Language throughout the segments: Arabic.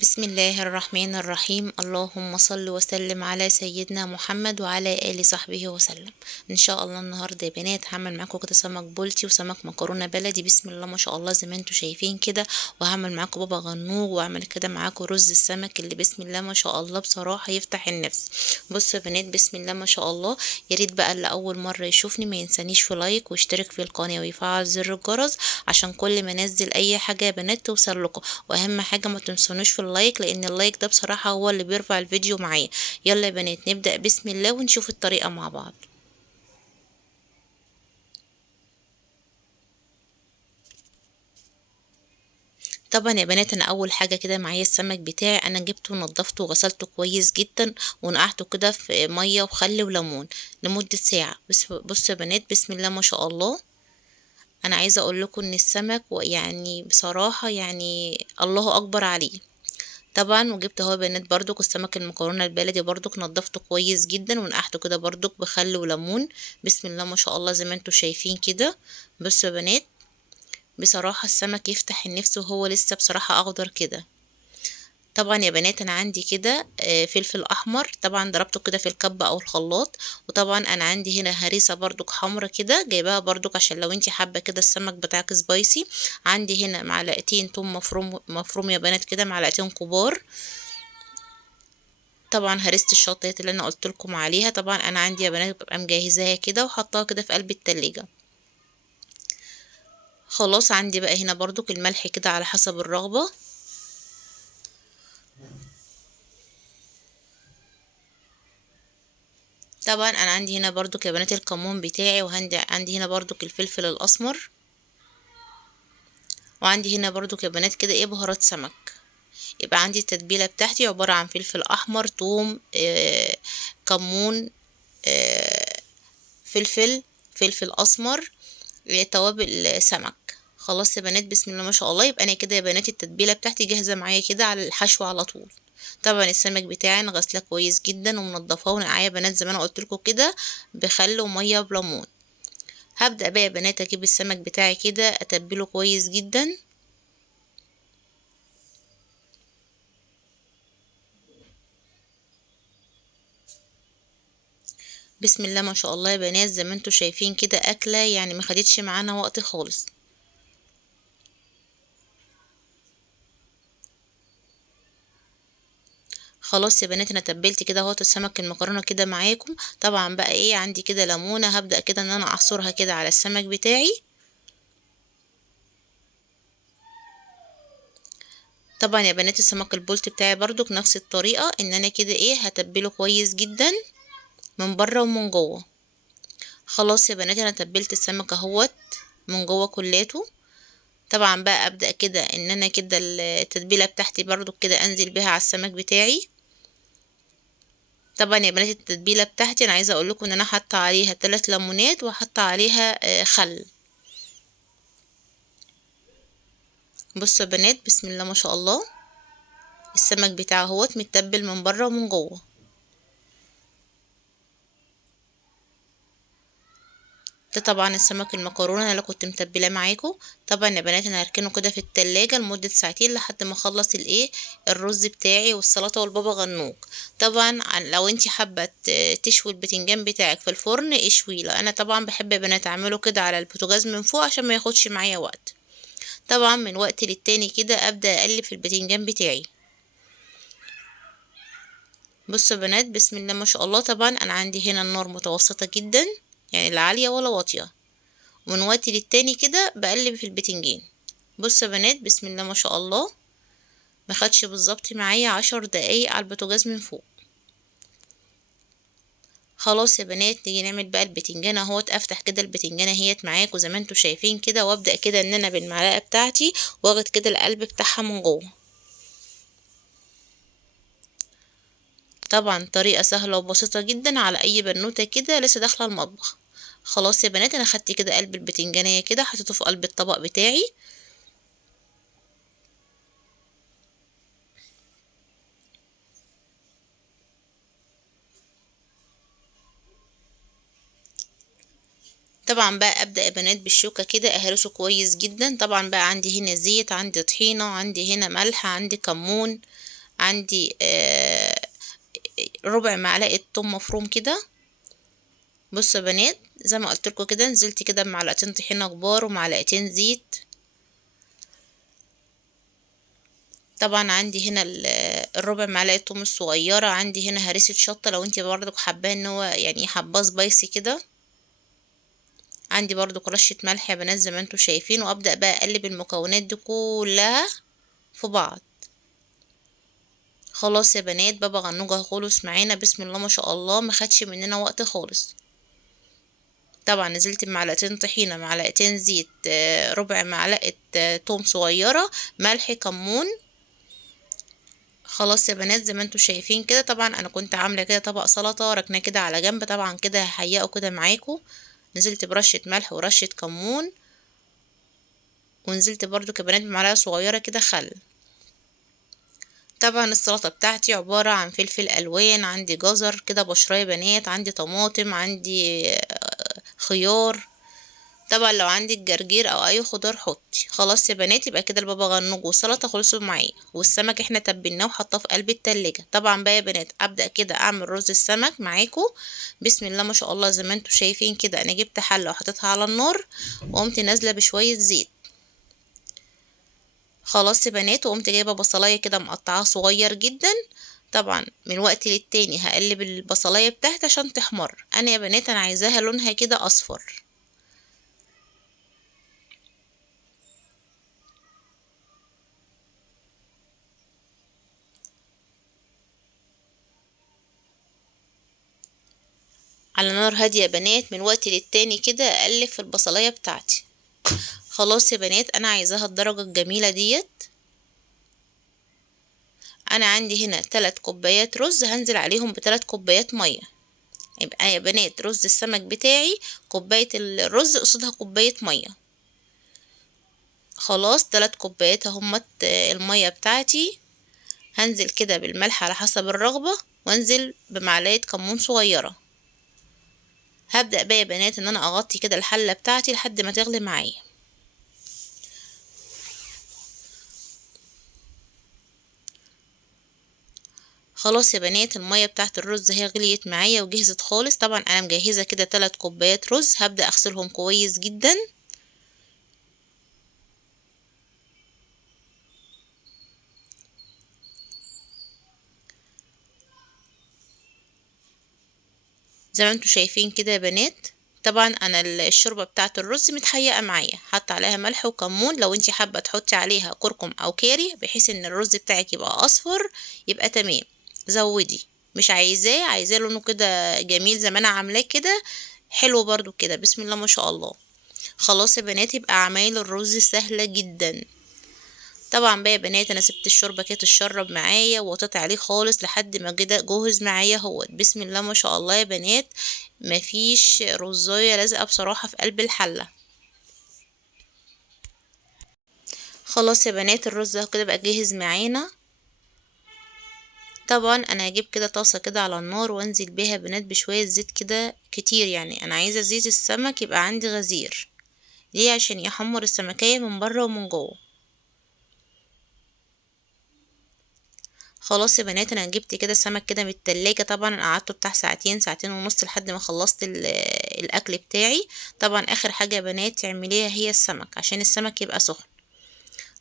بسم الله الرحمن الرحيم. اللهم صل وسلم على سيدنا محمد وعلى آل صحبه وسلم. ان شاء الله النهارده يا بنات هعمل معاكم كده سمك بولتي وسمك مكرونه بلدي، بسم الله ما شاء الله زي ما انتم شايفين كده. وهعمل معاكم بابا غنوج، واعمل كده معاكم رز السمك اللي بسم الله ما شاء الله بصراحه يفتح النفس. بصوا يا بنات بسم الله ما شاء الله، يا ريت بقى اللي اول مره يشوفني ما ينسانيش في لايك ويشترك في القناه ويفعل زر الجرس عشان كل ما انزل اي حاجه يا بنات توصل لكم. واهم حاجه ما تنسونوش في اللايك، لان اللايك ده بصراحة هو اللي بيرفع الفيديو معايا. يلا يا بنات نبدأ بسم الله ونشوف الطريقة مع بعض. طبعا يا بنات انا اول حاجة كده معايا السمك بتاعي، انا جبته ونضفته وغسلته كويس جدا ونقعته كده في مية وخل وليمون لمدة ساعة. بس بصوا يا بنات بسم الله ما شاء الله، انا عايزة اقول لكم ان السمك يعني بصراحة يعني الله اكبر عليه. طبعا وجبت اهو يا بنات برضك السمك المكرونه البلدي برضك نضفته كويس جدا ونقعته كده برضك بخل وليمون. بسم الله ما شاء الله زي ما انتم شايفين كده. بصوا يا بنات بصراحه السمك يفتح النفس وهو لسه بصراحه اخضر كده. طبعا يا بنات انا عندي كده فلفل احمر، طبعا ضربته كده في الكب او الخلاط. وطبعا انا عندي هنا هريسه برضك حمرا كده جايباها برضك عشان لو انتي حابه كده السمك بتاعك سبايسي. عندي هنا معلقتين توم مفروم مفروم يا بنات كده، معلقتين كبار. طبعا هرست الشطات اللي انا قلت لكم عليها، طبعا انا عندي يا بنات ببقى مجهزاها كده وحطاها كده في قلب التلاجة. خلاص عندي بقى هنا برضو الملح كده على حسب الرغبة. طبعا انا عندي هنا برضو يا بنات الكمون بتاعي، وعندي هنا برضو الفلفل الاسمر. وعندي هنا برضو يا بنات كده ايه بهارات سمك. يبقى عندي التتبيلة بتاعتي عبارة عن فلفل احمر، توم، كمون، آه فلفل، فلفل اسمر، توابل سمك. خلاص يا بنات بسم الله ما شاء الله، يبقى انا كده يا بنات التتبيله بتاعتي جاهزه معايا كده على الحشو على طول. طبعا السمك بتاعي انا غسلاه كويس جدا ومنضفاه ونقعاه يا بنات زي ما انا قلت لكم كده بخل وميه بليمون. هبدا بقى يا بنات اجيب السمك بتاعي كده اتبله كويس جدا. بسم الله ما شاء الله يا بنات زي ما انتوا شايفين كده اكله يعني ما خدتش معانا وقت خالص. خلاص يا بنات انا تبلت كده اهوت السمك المكرونه كده معاكم. طبعا بقى ايه عندي كده ليمونه، هبدا كده ان انا اعصرها كده على السمك بتاعي. طبعا يا بنات السمك البلطي بتاعي برضو بنفس الطريقه ان انا كده ايه هتبله كويس جدا من بره ومن جوه. خلاص يا بنات انا تبلت السمك اهوت من جوه كلاته. طبعا بقى ابدا كده ان انا كده التتبيله بتاعتي برضو كده انزل بيها على السمك بتاعي. طبعا يا بنات التتبيله بتاعتي انا عايزه اقول لكم ان انا حاطه عليها 3 ليمونات وحاطه عليها خل. بصوا يا بنات بسم الله ما شاء الله، السمك بتاعه اهوت متبل من بره ومن جوه. ده طبعا السمك المكرونه اللي كنت متبلاه معاكم. طبعا يا بنات انا هركنه كده في التلاجة لمده ساعتين لحد ما اخلص الايه الرز بتاعي والسلطه والبابا غنوج. طبعا لو انتي حابه تشوي البتنجان بتاعك في الفرن اشوي، لا انا طبعا بحب يا بنات اعمله كده على البوتاجاز من فوق عشان ما ياخدش معايا وقت. طبعا من وقت للتاني كده ابدا اقلب في البتنجان بتاعي. بصوا يا بنات بسم الله ما شاء الله، طبعا انا عندي هنا النار متوسطه جدا يعني لا عاليه ولا واطيه. ومن وقت للتاني كده بقلب في البتنجان. بصوا يا بنات بسم الله ما شاء الله، ما خدش بالظبط معايا 10 دقايق على البوتاجاز من فوق. خلاص يا بنات نيجي نعمل بقى البتنجانه اهوت. افتح كده البتنجانه اهيت معاكوا زي ما انتوا شايفين كده، وابدا كده ان انا بالمعلقه بتاعتي واخد كده القلب بتاعها من جوه. طبعا طريقه سهله وبسيطه جدا على اي بنوته كده لسه داخله المطبخ. خلاص يا بنات انا خدت كده قلب البتنجانيه كده حطيته في قلب الطبق بتاعي. طبعا بقى ابدا يا بنات بالشوكه كده اهرسه كويس جدا. طبعا بقى عندي هنا زيت، عندي طحينه، عندي هنا ملح، عندي كمون، عندي ربع معلقه ثوم مفروم كده. بصوا يا بنات زي ما قلت لكم كده، نزلت كده بمعلقتين طحينه كبار ومعلقتين زيت. طبعا عندي هنا الربع معلقه ثوم الصغيره، عندي هنا هريسه شطه لو انت برضك حباه ان هو يعني حباه سبايسي كده. عندي برضو رشة ملح يا بنات زي ما انتوا شايفين، وابدأ بقى اقلب المكونات دي كلها في بعض. خلاص يا بنات بابا غنوجة خلص معانا، بسم الله ما شاء الله، ما خدش مننا وقت خالص. طبعا نزلت بمعلقتين طحينة، معلقتين زيت، ربع معلقة توم صغيرة، ملح، كمون. خلاص يا بنات زي ما انتوا شايفين كده. طبعا انا كنت عاملة كده طبق سلطة ركناه كده على جنب، طبعا كده هحيقه كده معاكم. نزلت برشة ملح ورشة كمون، ونزلت برضو كبنات بمعلقة صغيرة كده خل. طبعا السلطة بتاعتي عبارة عن فلفل ألوان، عندي جزر كده بشراية بنات، عندي طماطم، عندي خيار. طبعا لو عندك جرجير او اي خضار حطي. خلاص يا بنات يبقى كده البابا غنوج والسلطه خلصوا معايا، والسمك احنا تبلناه وحطاه في قلب التلاجة. طبعا بقى يا بنات ابدا كده اعمل رز السمك معاكم. بسم الله ما شاء الله زي ما انتوا شايفين كده، انا جبت حله وحطيتها على النار، وقمت نازله بشويه زيت. خلاص يا بنات وقمت جايبه بصلايه كده مقطعاها صغير جدا. طبعا من وقت للتاني هقلب البصلايه بتاعتي عشان تحمر. انا يا بنات انا عايزاها لونها كده اصفر. على نار هاديه يا بنات من وقت للتاني كده اقلب في البصلايه بتاعتي. خلاص يا بنات انا عايزاها الدرجه الجميله ديت. انا عندي هنا 3 كوبايات رز، هنزل عليهم ب3 كوبايات ميه. يبقى يا بنات رز السمك بتاعي كوبايه الرز قصادها كوبايه ميه. خلاص 3 كوبايات اهمت الميه بتاعتي. هنزل كده بالملح على حسب الرغبه، وانزل بمعلقه كمون صغيره. هبدأ بقى يا بنات ان انا اغطي كده الحله بتاعتي لحد ما تغلي معايا. خلاص يا بنات المية بتاعت الرز هي غليت معايا وجهزت خالص. طبعا انا مجهزة كده 3 كوبايات رز، هبدأ اغسلهم كويس جدا. زي ما انتوا شايفين كده يا بنات. طبعا انا الشوربة بتاعت الرز متهيئة معايا، حط عليها ملح وكمون. لو انتي حابة تحطي عليها كركم او كاري بحيث ان الرز بتاعك يبقى اصفر يبقى تمام، زودي. مش عايزاه لونه كده جميل زي ما انا عاملاه كده، حلو برضو كده، بسم الله ما شاء الله. خلاص يا بنات يبقى عمايل الرز سهلة جدا. طبعا بقى يا بنات انا سبت الشوربه كده تشرب معايا ووطيت عليه خالص لحد ما كده جوهز معايا اهوت. بسم الله ما شاء الله يا بنات، مفيش رزايه لازقه بصراحه في قلب الحله. خلاص يا بنات الرز اهو كده بقى جاهز معانا. طبعا انا هجيب كده طاسه كده على النار وانزل بيها يا بنات بشويه زيت كده كتير، يعني انا عايزه زيت السمك يبقى عندي غزير. ليه؟ عشان يحمر السمكيه من بره ومن جوه. خلاص يا بنات انا جبت كده السمك كده من التلاجة. طبعا انا قعدته بتاع ساعتين، ساعتين ونص لحد ما خلصت الاكل بتاعي. طبعا اخر حاجة يا بنات تعمليها هي السمك عشان السمك يبقى سخن.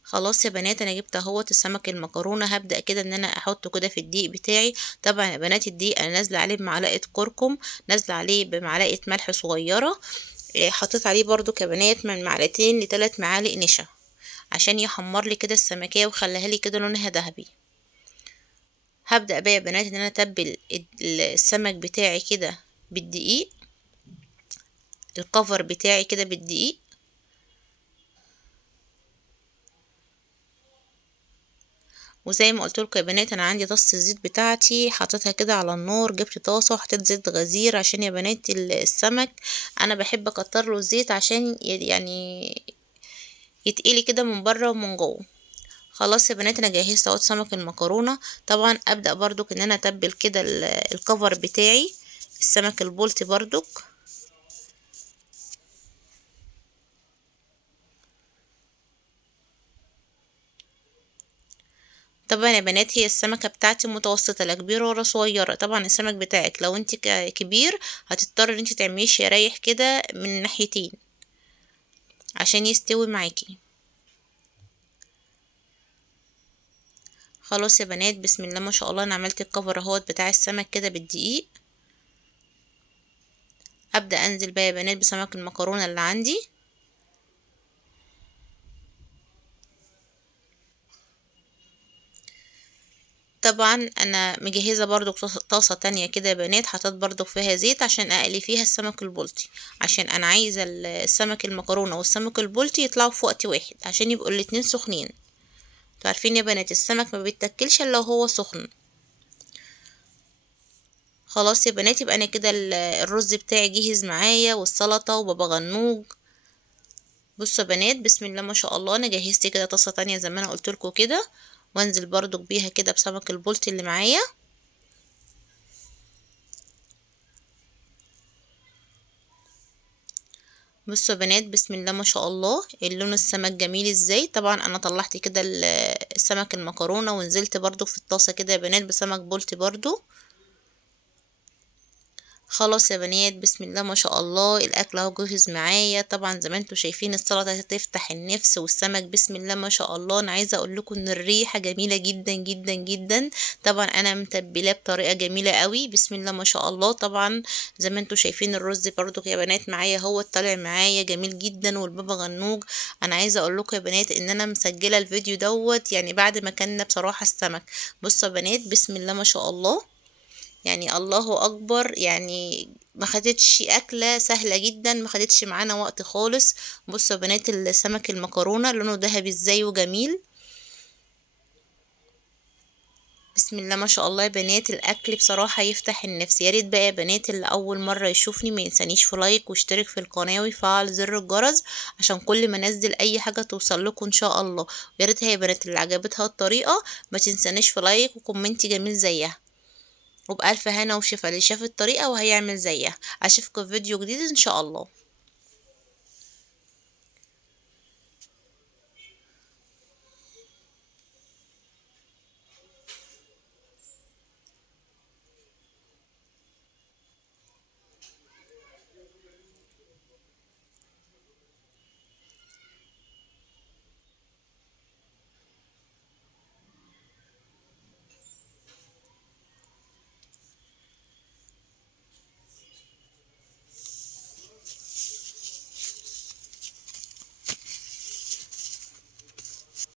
خلاص يا بنات انا جبت اهوت السمك المكرونة. هبدأ كده ان انا احطه كده في الدقيق بتاعي. طبعا يا بنات الدقيق انا نازلة عليه بمعلقة كركم، نازلة عليه بمعلقة ملح صغيرة. حطيت عليه برضو كبنات من معلقتين ل3 معالق نشا عشان يحمر لي كده السمكية وخليها لي كده لونها ذهبي. هبدأ بقى يا بنات ان انا اتبل السمك بتاعي كده بالدقيق، الكفر بتاعي كده بالدقيق. وزي ما قلت لكم يا بنات انا عندي طاسه الزيت بتاعتي حطيتها كده على النار، جبت طاسه وحطيت زيت غزير عشان يا بنات السمك انا بحب اكتر له الزيت عشان يعني يتقلي كده من بره ومن جوه. خلاص يا بنات انا جهزت اهوت سمك المكرونه. طبعا ابدا برضو ان انا اتبل كده الكفر بتاعي السمك البلطي برضو. طبعا يا بنات هي السمكة بتاعتي متوسطة، لا كبيرة ولا صغيرة. طبعا السمك بتاعك لو انت كبير هتضطر ان انت تعمليه شرايح كده من الناحيتين عشان يستوي معاكي. خلاص يا بنات بسم الله ما شاء الله، انا عملت الكفر اهوت بتاع السمك كده بالدقيق. ابدا انزل بقى يا بنات بسمك المكرونه اللي عندي. طبعا انا مجهزه برضو طاسه تانية كده يا بنات، حطيت برضو فيها زيت عشان اقلي فيها السمك البلطي، عشان انا عايزه السمك المكرونه والسمك البلطي يطلعوا في وقت واحد عشان يبقوا الاتنين سخنين. انتوا عارفين يا بنات السمك ما بيتاكلش الا وهو سخن. خلاص يا بنات يبقى انا كده الرز بتاعي جهز معايا والسلطه وبابا غنوج. بصوا يا بنات بسم الله ما شاء الله، انا جهزت كده طاسه تانية زي ما انا قلت لكم كده، وانزل برضو بيها كده بسمك البلطي اللي معايا. بصوا يا بنات بسم الله ما شاء الله اللون السمك جميل ازاي. طبعا انا طلعت كده السمك المكرونه ونزلت برضو في الطاسه كده يا بنات بسمك بلطي برضو. خلاص يا بنات بسم الله ما شاء الله الاكل اهو جهز معايا. طبعا زي ما انتم شايفين السلطه هتفتح النفس، والسمك بسم الله ما شاء الله انا عايزه اقول لكم ان الريحه جميله جدا جدا جدا. طبعا انا متبلاه بطريقه جميله قوي بسم الله ما شاء الله. طبعا زي ما انتم شايفين الرز برضو يا بنات معايا هو طالع معايا جميل جدا، والبابا غنوج. انا عايزه اقول لكم يا بنات ان انا مسجله الفيديو دوت يعني بعد ما كنا بصراحه السمك. بصوا يا بنات بسم الله ما شاء الله، يعني الله اكبر، يعني ما خدتش اكله سهله جدا، ما خدتش معانا وقت خالص. بصوا يا بنات السمك المكرونه لونه ذهبي ازاي وجميل. بسم الله ما شاء الله يا بنات الاكل بصراحه يفتح النفس. يا ريت بقى يا بنات اللي اول مره يشوفني ما ينسانيش في لايك واشترك في القناه ويفعل زر الجرس عشان كل ما انزل اي حاجه توصل لكم ان شاء الله. ويا ريت هي يا بنات اللي عجبتها الطريقه ما تنسانيش في لايك وكومنتي جميل زيها. وبألف هنا وشفا اللي شاف الطريقة وهيعمل زيها. أشوفكم في فيديو جديد إن شاء الله.